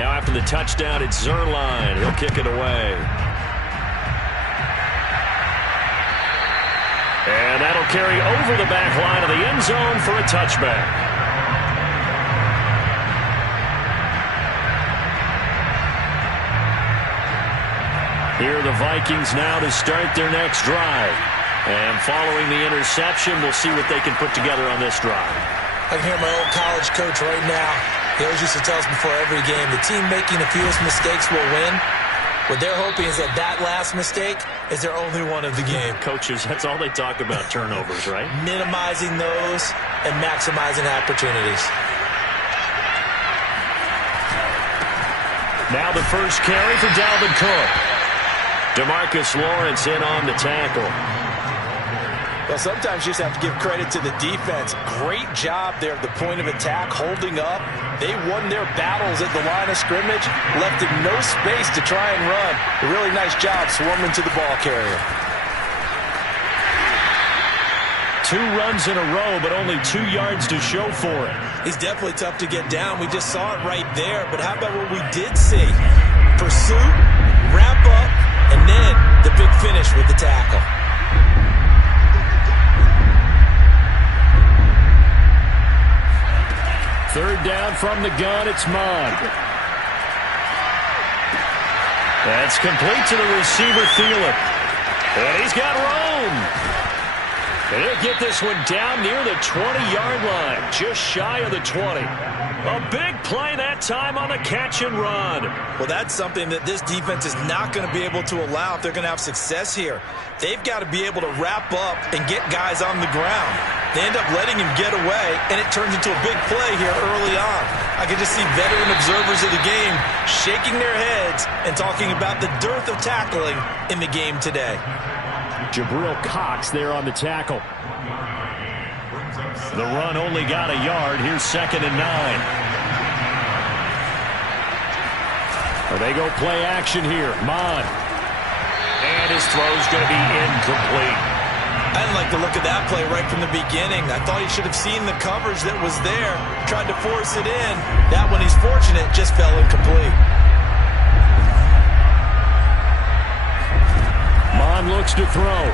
Now after the touchdown, it's Zuerlein. He'll kick it away. And that'll carry over the back line of the end zone for a touchback. Here are the Vikings now to start their next drive. And following the interception, we'll see what they can put together on this drive. I can hear my old college coach right now. He always used to tell us before every game, the team making the fewest mistakes will win. What they're hoping is that that last mistake is their only one of the game. Coaches, that's all they talk about, turnovers, right? Minimizing those and maximizing opportunities. Now the first carry for Dalvin Cook. DeMarcus Lawrence in on the tackle. Well, sometimes you just have to give credit to the defense. Great job there at the point of attack, holding up. They won their battles at the line of scrimmage, left him no space to try and run. A really nice job swarming to the ball carrier. 2 runs in a row, but only 2 yards to show for it. He's definitely tough to get down. We just saw it right there. But how about what we did see? Pursuit, wrap up, and then the big finish with the tackle. Third down from the gun, it's Mond. That's complete to the receiver, Thielen. And he's got room. And he'll get this one down near the 20-yard line, just shy of the 20. A big play that time on the catch and run. Well, that's something that this defense is not going to be able to allow if they're going to have success here. They've got to be able to wrap up and get guys on the ground. They end up letting him get away, and it turns into a big play here early on. I can just see veteran observers of the game shaking their heads and talking about the dearth of tackling in the game today. Jabril Cox there on the tackle. The run only got a yard. Here's 2nd and 9. They go play action here. Mond. And his throw's going to be incomplete. I didn't like the look of that play right from the beginning. I thought he should have seen the coverage that was there, tried to force it in. That one, he's fortunate, just fell incomplete. Mond looks to throw.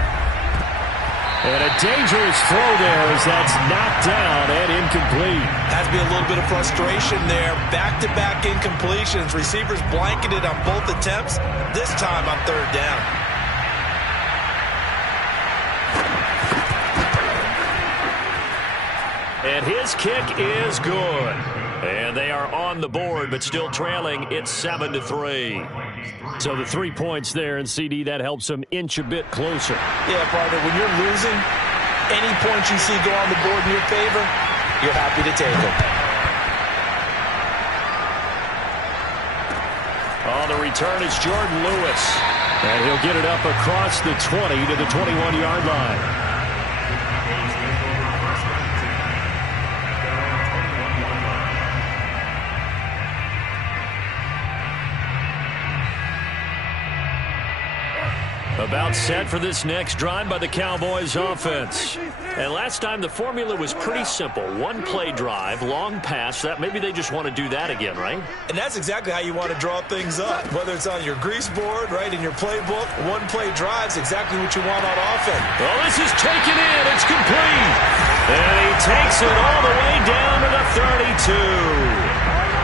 And a dangerous throw there as that's knocked down and incomplete. Has to be a little bit of frustration there. Back-to-back incompletions. Receivers blanketed on both attempts, this time on 3rd down. And his kick is good. And they are on the board, but still trailing. It's 7-3. So the 3 points there, and CD, that helps them inch a bit closer. Yeah, partner, when you're losing, any points you see go on the board in your favor, you're happy to take them. On the return is Jordan Lewis. And he'll get it up across the 20 to the 21-yard line. About set for this next drive by the Cowboys offense. And last time the formula was pretty simple. 1-play drive, long pass. That maybe they just want to do that again, right? And that's exactly how you want to draw things up. Whether it's on your grease board, right, in your playbook, 1-play drive's exactly what you want on offense. Well, this is taken in. It's complete. And he takes it all the way down to the 32.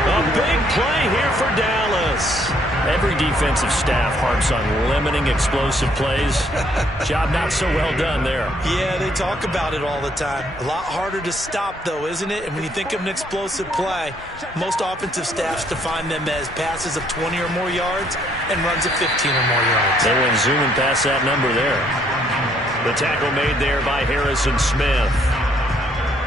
A big play here for Dallas. Every defensive staff harps on limiting explosive plays. Job not so well done there. Yeah, they talk about it all the time. A lot harder to stop, though, isn't it? And when you think of an explosive play, most offensive staffs define them as passes of 20 or more yards and runs of 15 or more yards. They went zooming past that number there. The tackle made there by Harrison Smith.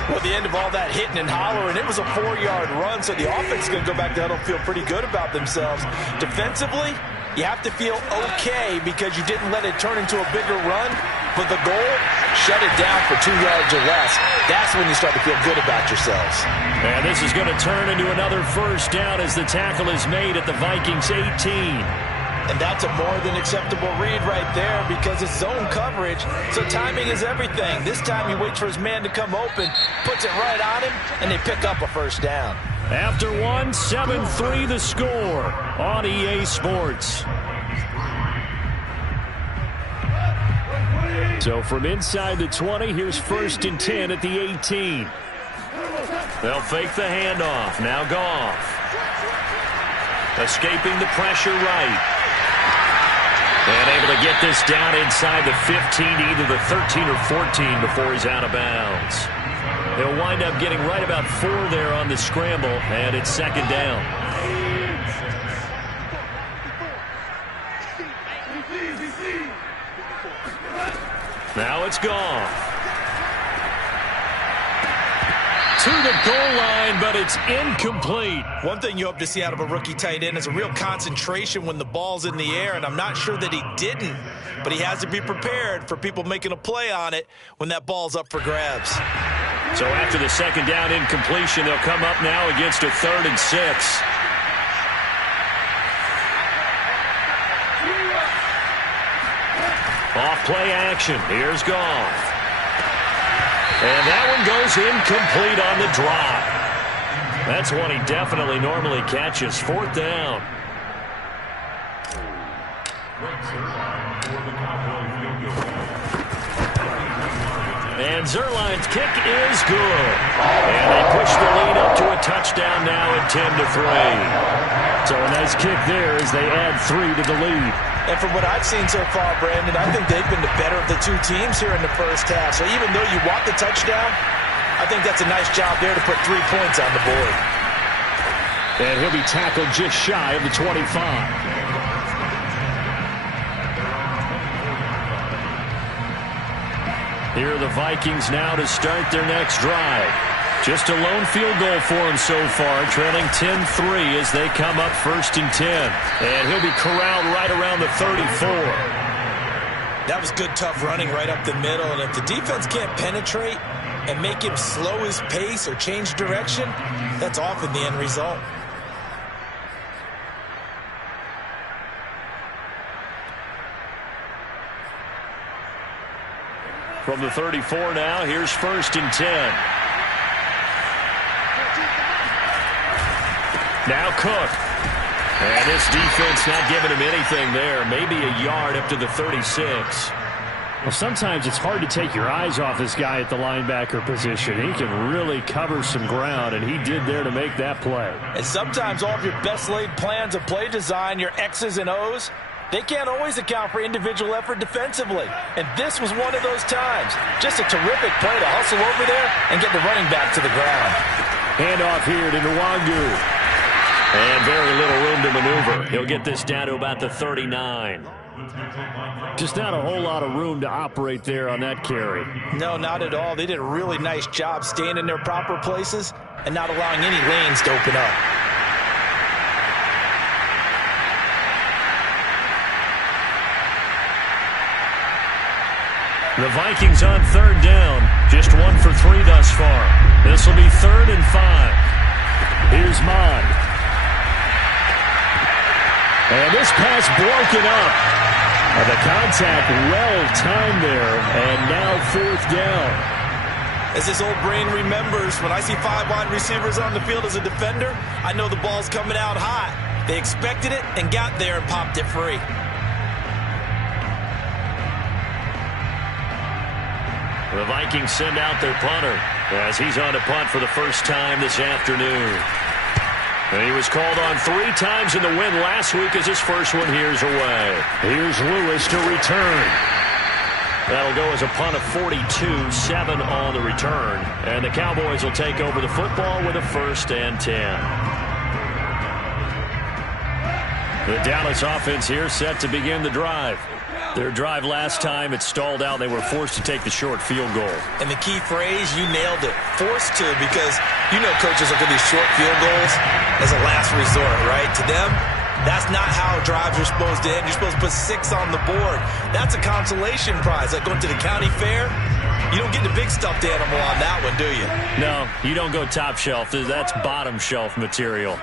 Well, at the end of all that hitting and hollering, it was a 4-yard run, so the offense is going to go back to huddle, feel pretty good about themselves. Defensively, you have to feel okay because you didn't let it turn into a bigger run, but the goal, shut it down for 2 yards or less. That's when you start to feel good about yourselves. And this is going to turn into another first down as the tackle is made at the Vikings 18. And that's a more than acceptable read right there because it's zone coverage, so timing is everything. This time he waits for his man to come open, puts it right on him, and they pick up a first down. After one, 7-3 the score on EA Sports. So from inside the 20, here's 1st and 10 at the 18. They'll fake the handoff. Now Goff. Escaping the pressure right. And able to get this down inside the 15 to either the 13 or 14 before he's out of bounds. They'll wind up getting right about 4 there on the scramble, and it's 2nd down. Now it's Goff. To the goal line, but it's incomplete. One thing you hope to see out of a rookie tight end is a real concentration when the ball's in the air, and I'm not sure that he didn't, but he has to be prepared for people making a play on it when that ball's up for grabs. So after the 2nd down incompletion, they'll come up now against a 3rd and 6. Off play action. Here's Goff. And that one goes incomplete on the drop. That's one he definitely normally catches. 4th down. And Zuerlein's kick is good. And they push the lead up to a touchdown now at 10-3. So a nice kick there as they add 3 to the lead. And from what I've seen so far, Brandon, I think they've been the better of the two teams here in the first half. So even though you want the touchdown, I think that's a nice job there to put 3 points on the board. And he'll be tackled just shy of the 25. Here are the Vikings now to start their next drive. Just a lone field goal for him so far, trailing 10-3 as they come up 1st and 10. And he'll be corralled right around the 34. That was good, tough running right up the middle. And if the defense can't penetrate and make him slow his pace or change direction, that's often the end result. From the 34 now, here's 1st and 10. Now Cook. And this defense not giving him anything there. Maybe a yard up to the 36. Well, sometimes it's hard to take your eyes off this guy at the linebacker position. He can really cover some ground, and he did there to make that play. And sometimes all of your best laid plans of play design, your X's and O's, they can't always account for individual effort defensively. And this was one of those times. Just a terrific play to hustle over there and get the running back to the ground. Handoff here to Nwangu. And very little room to maneuver. He'll get this down to about the 39. Just not a whole lot of room to operate there on that carry. No, not at all. They did a really nice job staying in their proper places and not allowing any lanes to open up. The Vikings on 3rd down. Just 1 for 3 thus far. This will be 3rd and 5. Here's Mond. And this pass broken up. The contact well-timed there. And now 4th down. As this old brain remembers, when I see 5 wide receivers on the field as a defender, I know the ball's coming out hot. They expected it and got there and popped it free. The Vikings send out their punter as he's on to punt for the first time this afternoon. And he was called on 3 times in the win last week as his first one here's away. Here's Lewis to return. That'll go as a punt of 42, 7 on the return. And the Cowboys will take over the football with a 1st and 10. The Dallas offense here set to begin the drive. Their drive last time, it stalled out. They were forced to take the short field goal. And the key phrase, you nailed it. Forced to, because you know coaches look at these short field goals as a last resort, right? To them, that's not how drives are supposed to end. You're supposed to put 6 on the board. That's a consolation prize. Like going to the county fair, you don't get the big stuffed animal on that one, do you? No, you don't go top shelf. That's bottom shelf material.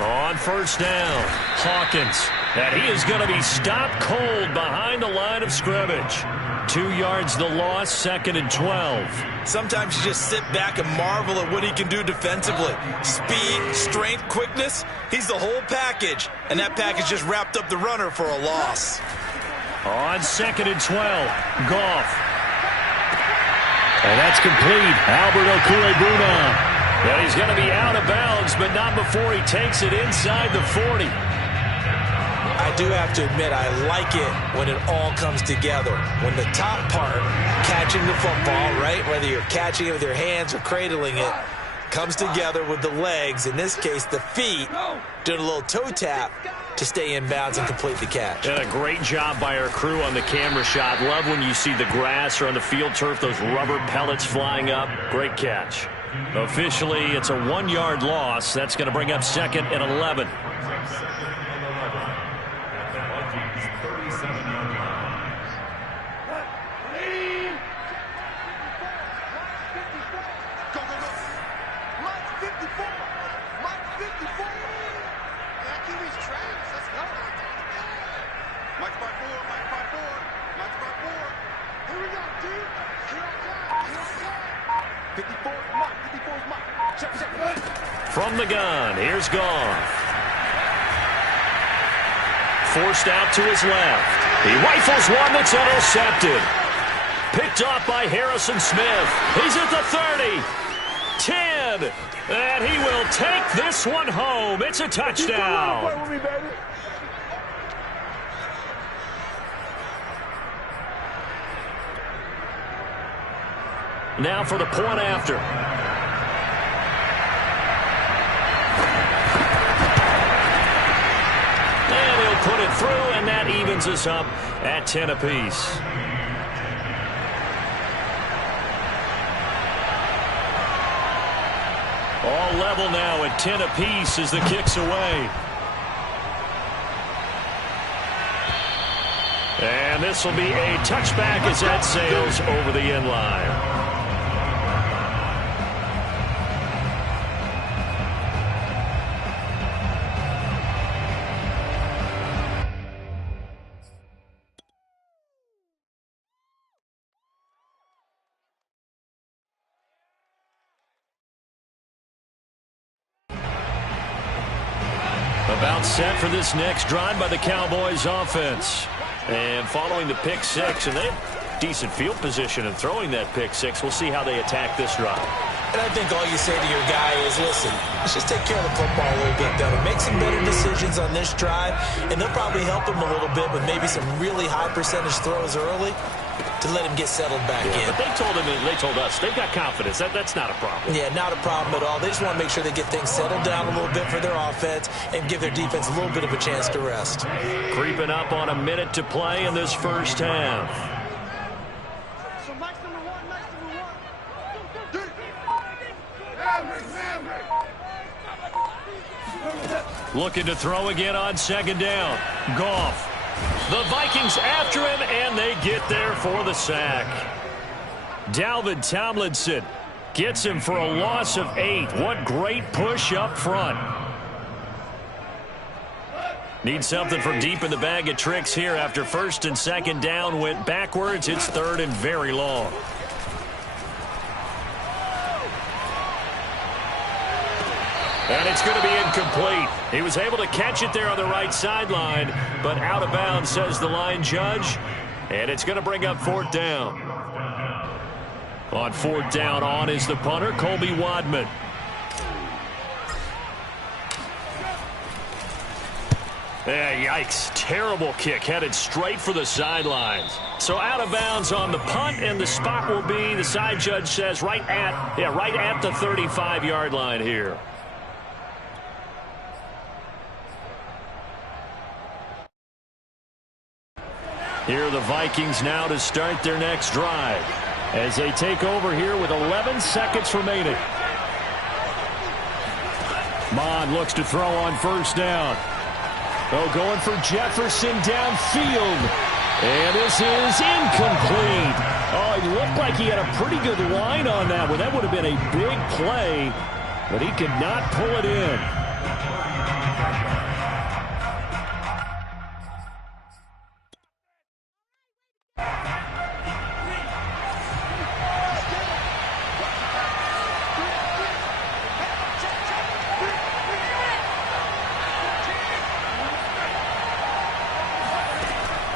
On 1st down, Hawkins. And he is going to be stopped cold behind the line of scrimmage. 2 yards the loss, 2nd and 12. Sometimes you just sit back and marvel at what he can do defensively. Speed, strength, quickness, he's the whole package. And that package just wrapped up the runner for a loss. On 2nd and 12, Goff. And that's complete. Albert Okwuegbunam. And he's going to be out of bounds, but not before he takes it inside the 40. I do have to admit, I like it when it all comes together. When the top part, catching the football, right, whether you're catching it with your hands or cradling it, comes together with the legs, in this case the feet, doing a little toe tap to stay in bounds and complete the catch. And a great job by our crew on the camera shot. Love when you see the grass or on the field turf, those rubber pellets flying up. Great catch. Officially, it's a 1-yard loss. That's going to bring up 2nd and 11. From the gun, here's Goff. Forced out to his left. He rifles one that's intercepted. Picked off by Harrison Smith. He's at the 30. 10. And he will take this one home. It's a touchdown. Now for the point after. And he'll put it through, and that evens us up at 10 apiece. All level now at 10 apiece as the kick's away. And this will be a touchback as that sails over the end line. About set for this next drive by the Cowboys offense. And following the pick six, and they have decent field position in throwing that pick six. We'll see how they attack this drive. And I think all you say to your guy is, listen, let's just take care of the football a little bit better. Make some better decisions on this drive, and they'll probably help him a little bit with maybe some really high percentage throws early to let him get settled back in. But they told him, and they told us, they've got confidence. That's not a problem. Yeah, not a problem at all. They just want to make sure they get things settled down a little bit for their offense and give their defense a little bit of a chance to rest. Creeping up on a minute to play in this first half. Looking to throw again on second down. Goff. The Vikings after him, and they get there for the sack. Dalvin Tomlinson gets him for a loss of 8. What great push up front. Need something from deep in the bag of tricks here after first and second down went backwards. It's third and very long. And it's going to be incomplete. He was able to catch it there on the right sideline, but out of bounds, says the line judge. And it's going to bring up fourth down. On fourth down, on is the punter, Colby Wadman. Yikes. Terrible kick, headed straight for the sidelines. So out of bounds on the punt, and the spot will be, the side judge says, right at the 35-yard line here. Here are the Vikings now to start their next drive as they take over here with 11 seconds remaining. Mond looks to throw on first down. Oh, going for Jefferson downfield. And this is incomplete. Oh, he looked like he had a pretty good line on that one. That would have been a big play, but he could not pull it in.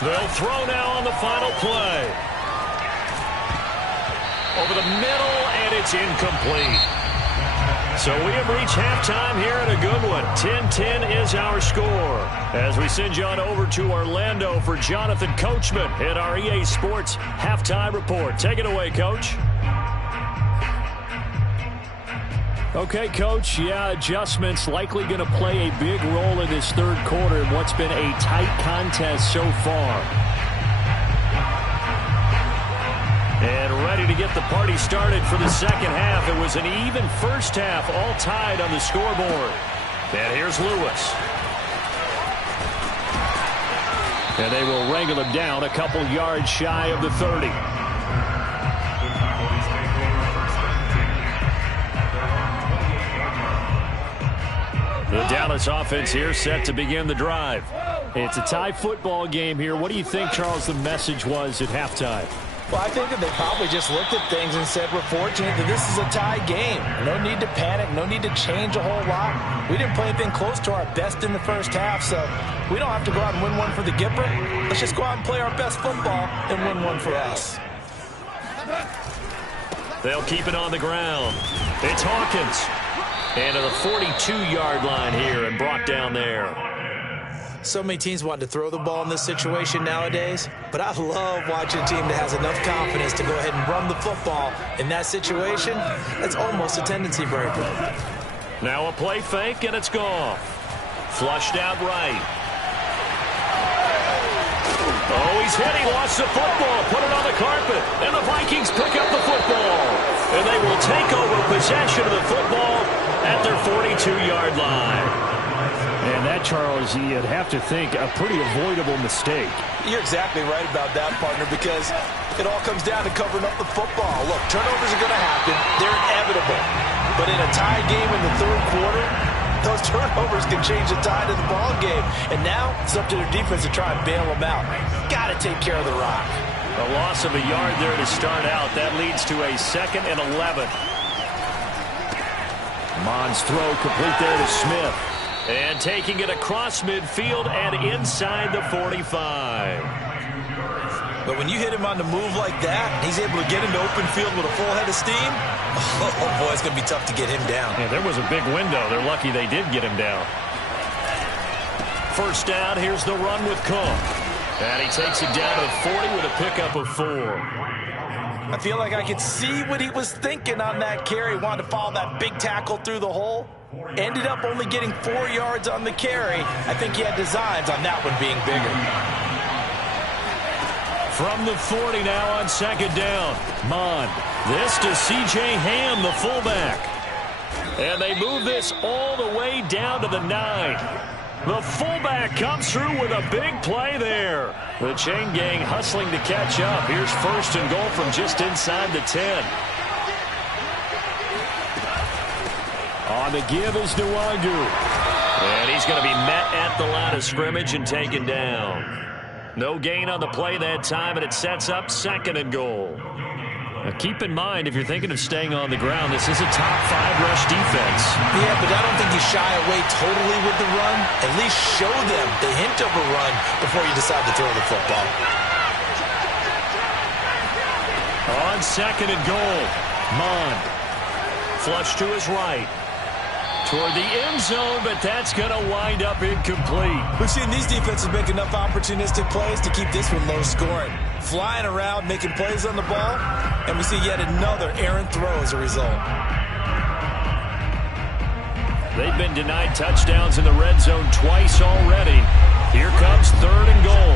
They'll throw now on the final play. Over the middle, and it's incomplete. So we have reached halftime here in a good one. 10-10 is our score. As we send you on over to Orlando for Jonathan Coachman at our EA Sports Halftime Report. Take it away, Coach. Okay, Coach, adjustments likely going to play a big role in this third quarter in what's been a tight contest so far. And ready to get the party started for the second half. It was an even first half, all tied on the scoreboard. And here's Lewis. And they will wrangle him down a couple yards shy of the 30. The Dallas offense here set to begin the drive. It's a tie football game here. What do you think, Charles, the message was at halftime? Well, I think that they probably just looked at things and said, we're fortunate that this is a tie game. No need to panic. No need to change a whole lot. We didn't play anything close to our best in the first half, so we don't have to go out and win one for the Gipper. Let's just go out and play our best football and win one for us. They'll keep it on the ground. It's Hawkins. And to the 42-yard line here and brought down there. So many teams want to throw the ball in this situation nowadays, but I love watching a team that has enough confidence to go ahead and run the football. In that situation, that's almost a tendency breaker. Now a play fake, and it's gone. Flushed out right. Oh, he's hit. He lost the football. Put it on the carpet. And the Vikings pick up the football. And they will take over possession of the football at their 42-yard line. And that, Charles, you'd have to think a pretty avoidable mistake. You're exactly right about that, partner, because it all comes down to covering up the football. Look, turnovers are going to happen. They're inevitable. But in a tie game in the third quarter, those turnovers can change the tide of the ball game. And now it's up to their defense to try and bail them out. Got to take care of the rock. A loss of a yard there to start out. That leads to a 2nd and 11. Mond's throw complete there to Smith. And taking it across midfield and inside the 45. But when you hit him on the move like that, he's able to get into open field with a full head of steam. Oh, boy, it's going to be tough to get him down. Yeah, there was a big window. They're lucky they did get him down. First down, here's the run with Cook. And he takes it down to the 40 with a pickup of 4. I feel like I could see what he was thinking on that carry. Wanted to follow that big tackle through the hole. Ended up only getting 4 yards on the carry. I think he had designs on that one being bigger. From the 40 now on second down. Mond. This to C.J. Ham, the fullback. And they move this all the way down to the 9. The fullback comes through with a big play there. The chain gang hustling to catch up. Here's 1st and goal from just inside the 10. On the give is Nwangu. And he's going to be met at the line of scrimmage and taken down. No gain on the play that time, and it sets up 2nd and goal. Now keep in mind, if you're thinking of staying on the ground, this is a top 5 rush defense. Yeah, but I don't think you shy away totally with the run. At least show them the hint of a run before you decide to throw the football. On 2nd and goal, Mond. Flush to his right. Toward the end zone, but that's going to wind up incomplete. We've seen these defenses make enough opportunistic plays to keep this one low scoring. Flying around, making plays on the ball, and we see yet another errant throw as a result. They've been denied touchdowns in the red zone twice already. Here comes 3rd and goal.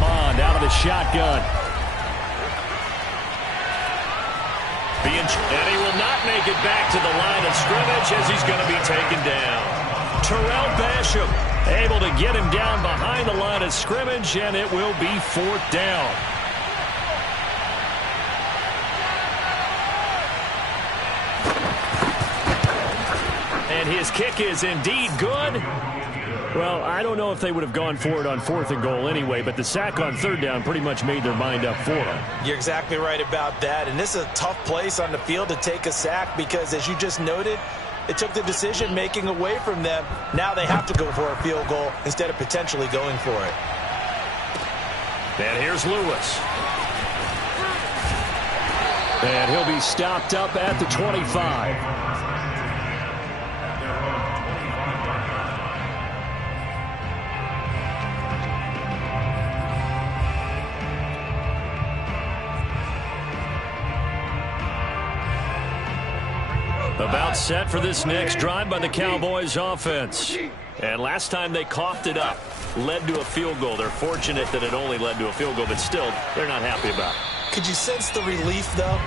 Mond out of the shotgun. And he will not make it back to the line of scrimmage as he's going to be taken down. Terrell Basham able to get him down behind the line of scrimmage, and it will be 4th down. And his kick is indeed good. Well, I don't know if they would have gone for it on 4th and goal anyway, but the sack on 3rd down pretty much made their mind up for it. You're exactly right about that, and this is a tough place on the field to take a sack because, as you just noted, it took the decision-making away from them. Now they have to go for a field goal instead of potentially going for it. And here's Lewis. And he'll be stopped up at the 25. About set for this next drive by the Cowboys offense. And last time they coughed it up, led to a field goal. They're fortunate that it only led to a field goal, but still, they're not happy about it. Could you sense the relief, though,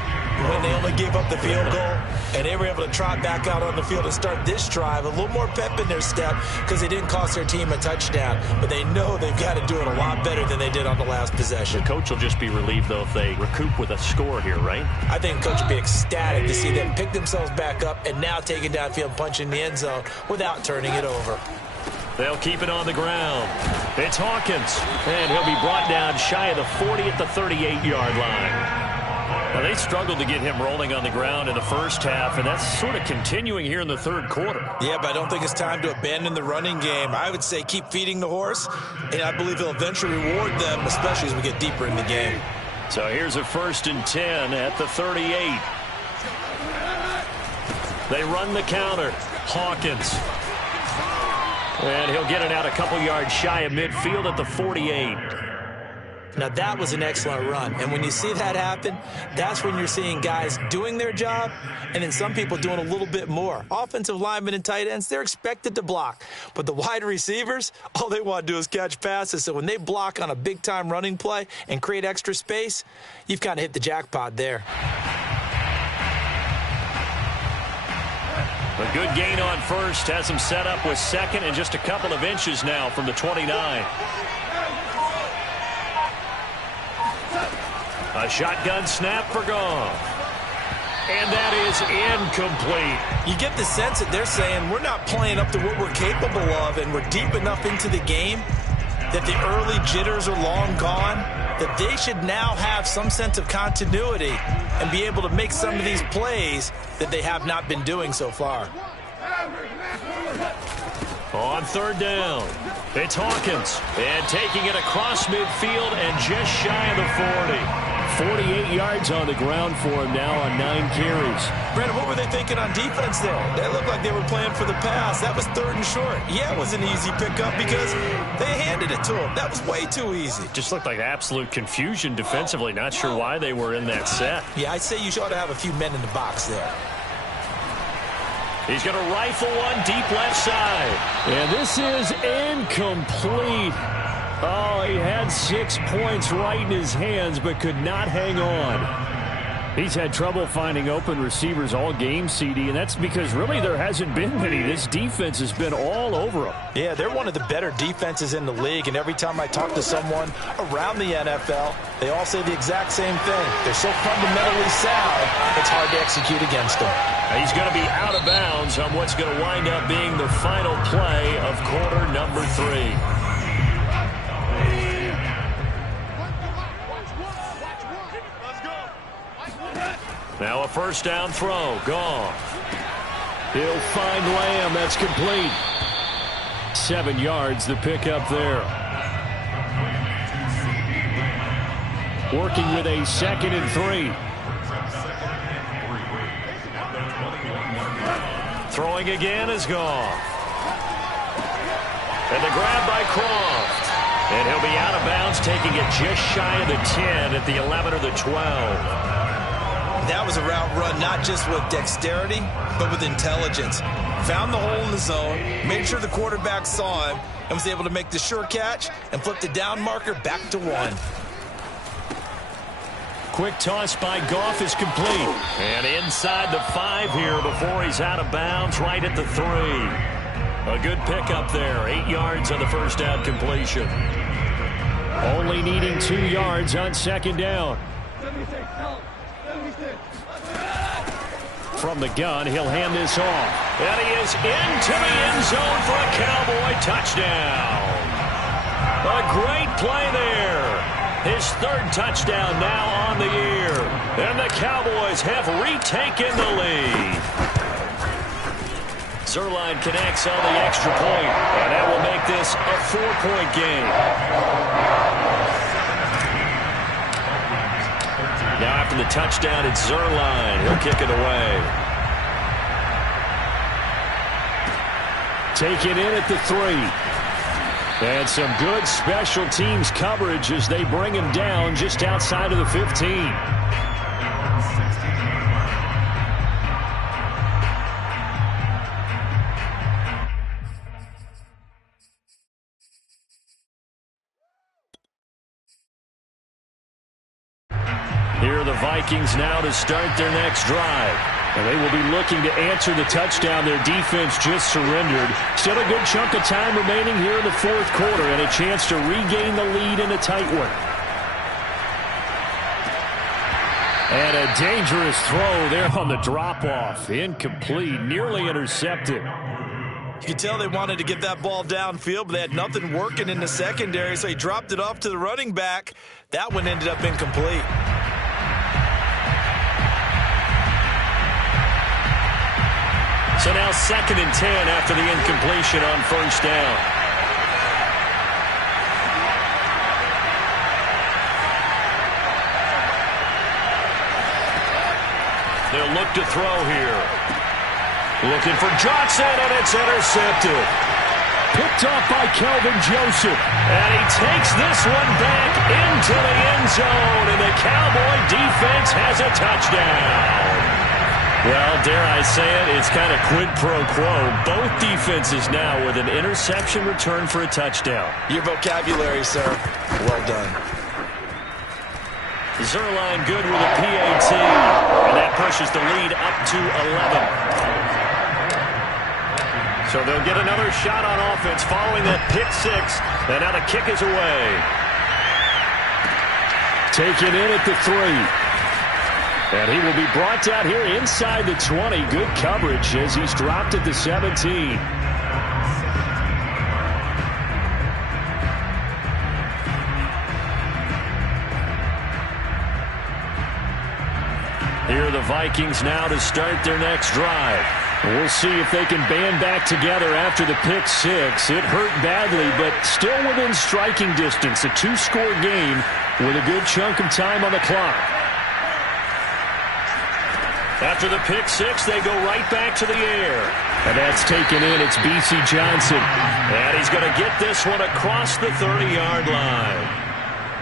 when they only gave up the field goal and they were able to trot back out on the field and start this drive? A little more pep in their step because they didn't cost their team a touchdown, but they know they've got to do it a lot better than they did on the last possession. The coach will just be relieved, though, if they recoup with a score here, right? I think the coach will be ecstatic to see them pick themselves back up and now take it downfield, punch in the end zone without turning it over. They'll keep it on the ground. It's Hawkins, and he'll be brought down shy of the 40 at the 38-yard line. Now, they struggled to get him rolling on the ground in the first half, and that's sort of continuing here in the third quarter. Yeah, but I don't think it's time to abandon the running game. I would say keep feeding the horse, and I believe he'll eventually reward them, especially as we get deeper in the game. So here's a 1st and 10 at the 38. They run the counter. Hawkins. And he'll get it out a couple yards shy of midfield at the 48. Now, that was an excellent run. And when you see that happen, that's when you're seeing guys doing their job and then some people doing a little bit more. Offensive linemen and tight ends, they're expected to block. But the wide receivers, all they want to do is catch passes. So when they block on a big-time running play and create extra space, you've kind of hit the jackpot there. A good gain on first has him set up with second and just a couple of inches now from the 29. A shotgun snap for Goff. And that is incomplete. You get the sense that they're saying we're not playing up to what we're capable of and we're deep enough into the game that the early jitters are long gone, that they should now have some sense of continuity and be able to make some of these plays that they have not been doing so far. On 3rd down, it's Hawkins, and taking it across midfield and just shy of the 40. 48 yards on the ground for him now on 9 carries. Brandon, what were they thinking on defense there? They looked like they were playing for the pass. That was 3rd and short. Yeah, it was an easy pickup because they handed it to him. That was way too easy. Just looked like absolute confusion defensively. Not sure why they were in that set. Yeah, I'd say you ought to have a few men in the box there. He's going to rifle one deep left side. And this is incomplete. Oh, he had 6 points right in his hands, but could not hang on. He's had trouble finding open receivers all game, CD, and that's because really there hasn't been many. This defense has been all over them. Yeah, they're one of the better defenses in the league, and every time I talk to someone around the NFL, they all say the exact same thing. They're so fundamentally sound, it's hard to execute against them. He's going to be out of bounds on what's going to wind up being the final play of quarter number 3. Now a 1st down throw. Goff. He'll find Lamb. That's complete. 7 yards the pickup there. Working with a 2nd and 3. Throwing again is Goff. And the grab by Croft. And he'll be out of bounds, taking it just shy of the 10 at the 11 or the 12. That was a route run not just with dexterity, but with intelligence. Found the hole in the zone, made sure the quarterback saw him, and was able to make the sure catch and flip the down marker back to 1. Quick toss by Goff is complete. And inside the 5 here before he's out of bounds, right at the 3. A good pickup there. 8 yards on the 1st down completion. Only needing 2 yards on 2nd down. From the gun, he'll hand this off. And he is into the end zone for a Cowboy touchdown. A great play there. His 3rd touchdown now on the year. And the Cowboys have retaken the lead. Zuerlein connects on the extra point, and that will make this a 4-point game. Now after the touchdown, it's Zuerlein. He'll kick it away. Taken in at the 3. And some good special teams coverage as they bring him down just outside of the 15. Here are the Vikings now to start their next drive. And they will be looking to answer the touchdown their defense just surrendered. Still a good chunk of time remaining here in the fourth quarter and a chance to regain the lead in a tight one. And a dangerous throw there on the drop-off. Incomplete, nearly intercepted. You can tell they wanted to get that ball downfield, but they had nothing working in the secondary, so he dropped it off to the running back. That one ended up incomplete. So now 2nd and 10 after the incompletion on first down. They'll look to throw here. Looking for Johnson, and it's intercepted. Picked off by Kelvin Joseph. And he takes this one back into the end zone, and the Cowboy defense has a touchdown. Well, dare I say it, it's kind of quid pro quo. Both defenses now with an interception return for a touchdown. Your vocabulary, sir. Well done. Zuerlein good with a PAT, and that pushes the lead up to 11. So they'll get another shot on offense following that pick 6, and now the kick is away. Taken in at the 3. And he will be brought down here inside the 20. Good coverage as he's dropped at the 17. Here are the Vikings now to start their next drive. We'll see if they can band back together after the pick 6. It hurt badly, but still within striking distance. A 2-score game with a good chunk of time on the clock. After the pick 6, they go right back to the air. And that's taken in. It's B.C. Johnson. And he's going to get this one across the 30-yard line.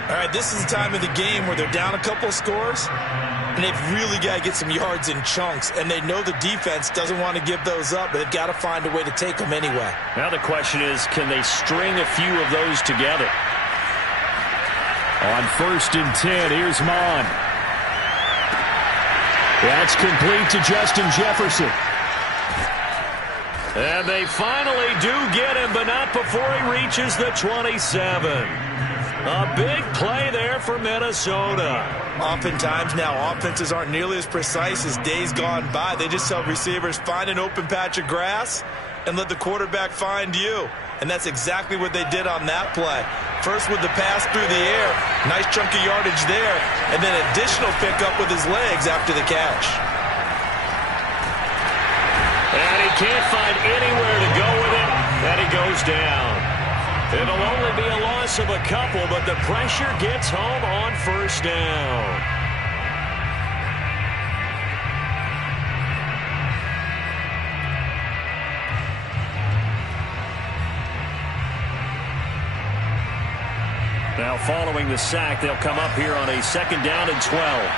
All right, this is the time of the game where they're down a couple of scores, and they've really got to get some yards in chunks. And they know the defense doesn't want to give those up, but they've got to find a way to take them anyway. Now the question is, can they string a few of those together? On 1st and 10, here's Mon. That's complete to Justin Jefferson. And they finally do get him, but not before he reaches the 27. A big play there for Minnesota. Oftentimes now, offenses aren't nearly as precise as days gone by. They just tell receivers, find an open patch of grass and let the quarterback find you. And that's exactly what they did on that play. First with the pass through the air, nice chunk of yardage there, and then additional pickup with his legs after the catch. And he can't find anywhere to go with it, and he goes down. It'll only be a loss of a couple, but the pressure gets home on first down. Now following the sack, they'll come up here on a 2nd down and 12.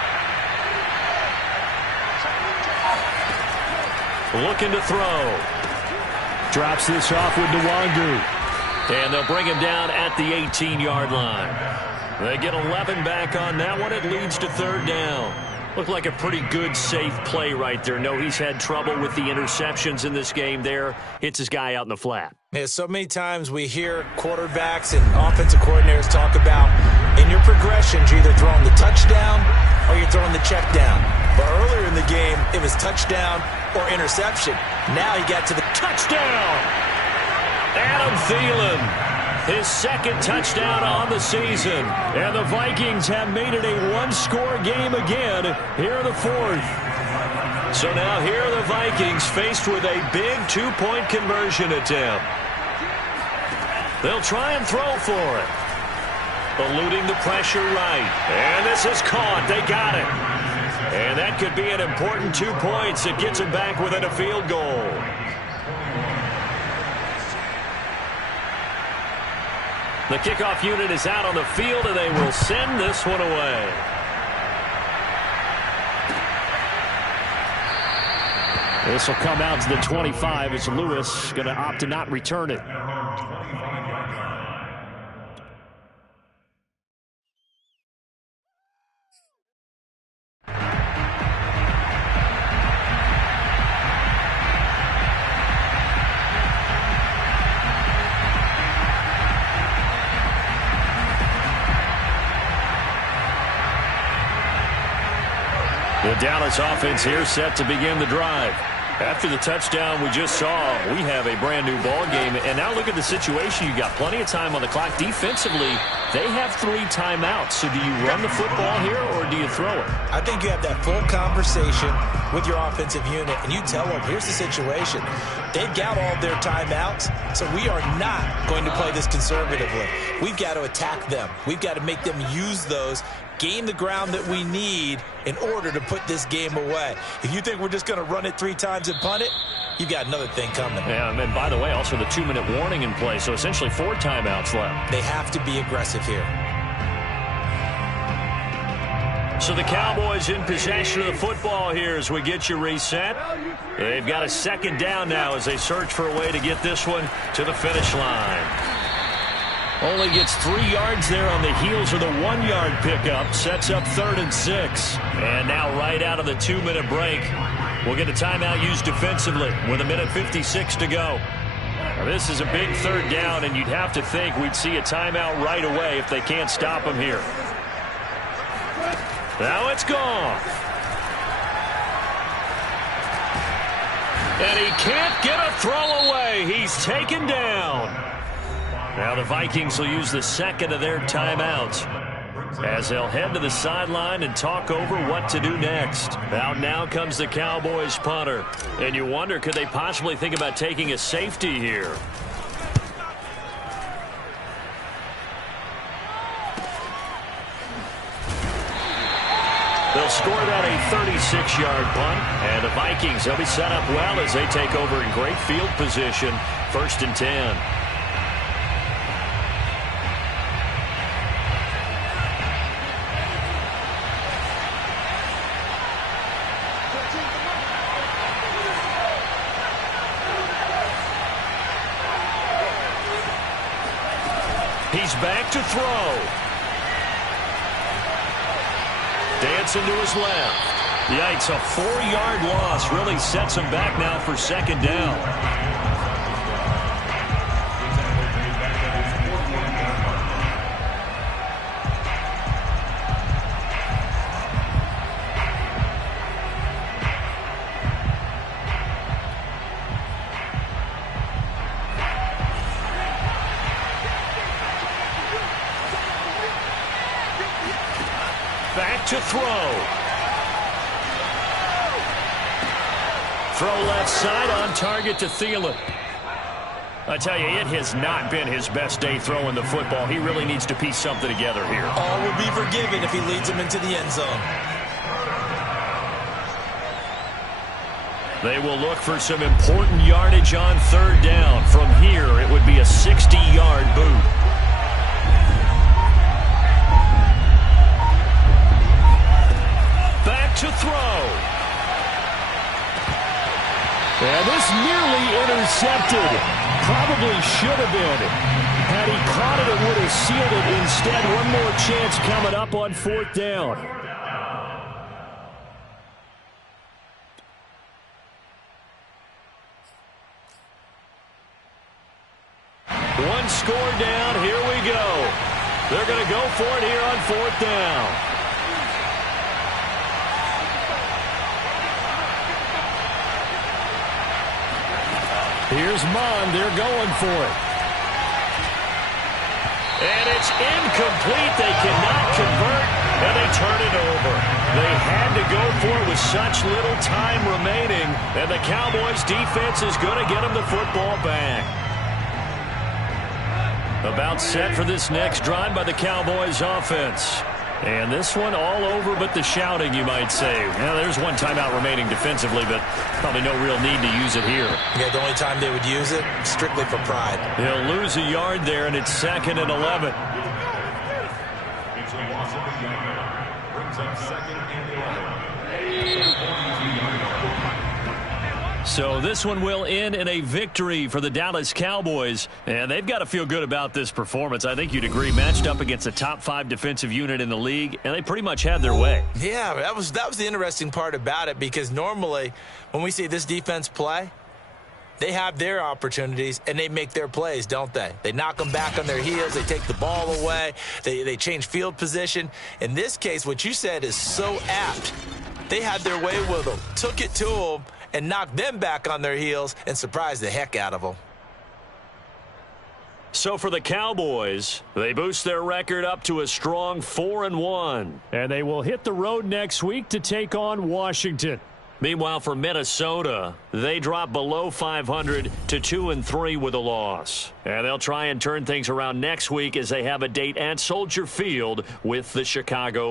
Looking to throw. Drops this off with Nwangu. And they'll bring him down at the 18-yard line. They get 11 back on that one. It leads to 3rd down. Looked like a pretty good, safe play right there. No, he's had trouble with the interceptions in this game there. Hits his guy out in the flat. Yeah, so many times we hear quarterbacks and offensive coordinators talk about in your progressions, you're either throwing the touchdown or you're throwing the check down. But earlier in the game, it was touchdown or interception. Now he got to the touchdown. Adam Thielen, his 2nd touchdown on the season. And the Vikings have made it a 1-score game again here in the 4th. So now here are the Vikings faced with a big 2-point conversion attempt. They'll try and throw for it. Eluding the pressure right. And this is caught. They got it. And that could be an important 2 points. It gets them back within a field goal. The kickoff unit is out on the field, and they will send this one away. This will come out to the 25 as Lewis going to opt to not return it. The Dallas offense here set to begin the drive. After the touchdown we just saw, we have a brand-new ball game. And now look at the situation. You got plenty of time on the clock. Defensively, they have 3 timeouts. So do you run the football here or do you throw it? I think you have that full conversation with your offensive unit, and you tell them, here's the situation. They've got all their timeouts, so we are not going to play this conservatively. We've got to attack them. We've got to make them use those, gain the ground that we need in order to put this game away. If you think we're just going to run it 3 times and punt it, you've got another thing coming. Yeah, and by the way, also the 2-minute warning in play, so essentially 4 timeouts left. They have to be aggressive here. So the Cowboys in possession of the football here as we get you reset. They've got a 2nd down now as they search for a way to get this one to the finish line. Only gets 3 yards there on the heels of the 1-yard pickup. Sets up 3rd and 6. And now right out of the 2-minute break, we'll get a timeout used defensively with 1:56 to go. Now, this is a big 3rd down, and you'd have to think we'd see a timeout right away if they can't stop him here. Now it's gone. And he can't get a throw away. He's taken down. Now the Vikings will use the 2nd of their timeouts as they'll head to the sideline and talk over what to do next. Out now comes the Cowboys punter. And you wonder, could they possibly think about taking a safety here? They'll score that a 36-yard punt. And the Vikings, they'll be set up well as they take over in great field position. 1st and 10. He's back to throw. Dancing to his left. Yikes, a 4-yard loss really sets him back now for 2nd down. Back to throw. Throw left side on target to Thielen. I tell you, it has not been his best day throwing the football. He really needs to piece something together here. All will be forgiven if he leads them into the end zone. They will look for some important yardage on 3rd down. From here, it would be a 60-yard boot. To throw. And this nearly intercepted. Probably should have been. Had he caught it, it would have sealed it. Instead, one more chance coming up on 4th down. One score down. Here we go. They're going to go for it here on 4th down. Here's Mond. They're going for it. And it's incomplete. They cannot convert, and they turn it over. They had to go for it with such little time remaining, and the Cowboys defense is going to get them the football back. About set for this next drive by the Cowboys offense. And this one all over but the shouting, you might say. Well, there's one timeout remaining defensively, but probably no real need to use it here. Yeah, the only time they would use it, strictly for pride. They'll lose a yard there, and it's 2nd and 11. So this one will end in a victory for the Dallas Cowboys, and they've got to feel good about this performance. I think you'd agree, matched up against a top 5 defensive unit in the league, and they pretty much had their way. Yeah, that was the interesting part about it, because normally when we see this defense play, they have their opportunities and they make their plays, don't they? They knock them back on their heels. They take the ball away. They change field position. In this case, what you said is so apt. They had their way with them, took it to them, and knocked them back on their heels and surprised the heck out of them. So for the Cowboys, they boost their record up to a strong 4-1. And they will hit the road next week to take on Washington. Meanwhile, for Minnesota, they drop below 500 to 2-3 with a loss. And they'll try and turn things around next week as they have a date at Soldier Field with the Chicago